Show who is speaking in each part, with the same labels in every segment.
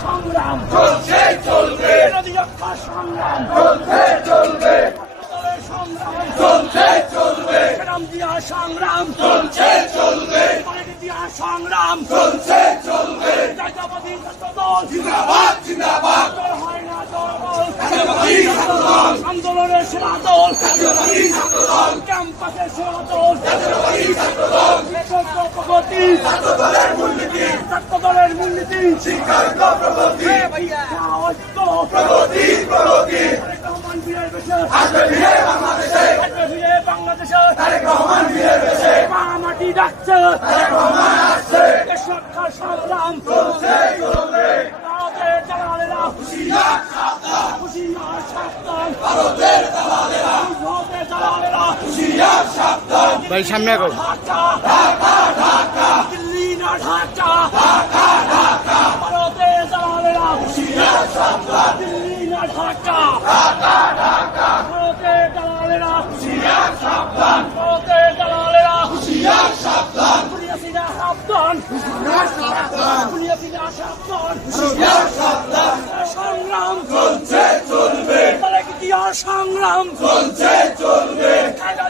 Speaker 1: সংগ্রাম
Speaker 2: চলছে চলবে।
Speaker 1: সংগ্রাম
Speaker 2: চলছে চলবে চলছে চলবে
Speaker 1: সংগ্রাম
Speaker 2: চলছে
Speaker 1: আন্দোলনের সেরা দল
Speaker 2: ছাত্রদল
Speaker 1: লেখক প্রগতি
Speaker 2: ছাত্রদলের মূলনীতি।
Speaker 1: ছাত্র মূলনীতি।
Speaker 2: প্রগতি
Speaker 1: ঐক্য
Speaker 2: প্রগতি। প্রগতি।
Speaker 1: রহমান বীরের বেশে।
Speaker 2: আসবে ফিরে বাংলাদেশে।
Speaker 1: আসবে ফিরে বাংলাদেশে।
Speaker 2: তারেক রহমান ফিরে দেশে
Speaker 1: মা মাটি ডাকছে
Speaker 2: তারেক রহমান আসছে।
Speaker 1: দেশ সংগ্রাম
Speaker 2: চলছে চলবে
Speaker 1: ভারতের দালালেরা
Speaker 2: হুশিয়ার সাবধান।
Speaker 1: হুশিয়ার সাবধান।
Speaker 2: ভারতের
Speaker 3: ভাই সামনে
Speaker 2: সাবধান।
Speaker 1: সংগ্রাম
Speaker 2: চলছে।
Speaker 1: দিয়ার সংগ্রাম
Speaker 2: চলছে চলবে।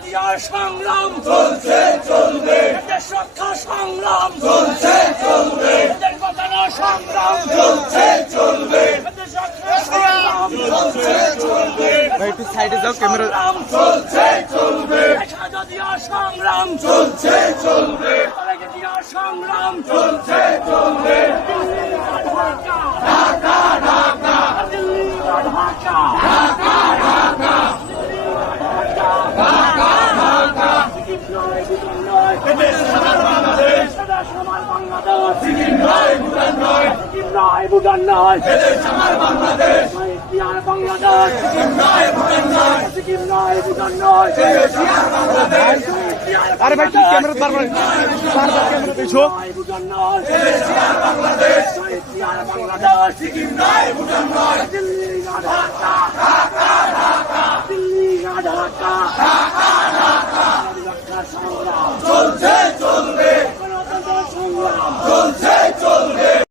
Speaker 1: দিয়ার সংগ্রাম
Speaker 2: চলছে চলবে।
Speaker 1: দেশ রক্ষা সংগ্রাম
Speaker 2: চলছে চলবে।
Speaker 1: দেশ বাঁচানো সংগ্রাম
Speaker 2: চলছে চলবে।
Speaker 1: দেশ রক্ষা সংগ্রাম
Speaker 2: চলছে চলবে।
Speaker 3: ভাই একটু সাইডে যাও ক্যামেরা
Speaker 2: চলছে চলবে।
Speaker 1: খায়দা দিয়ার সংগ্রাম
Speaker 2: চলছে চলবে।
Speaker 3: আরে ভাই ক্যামেরা
Speaker 1: চলছে। চলছে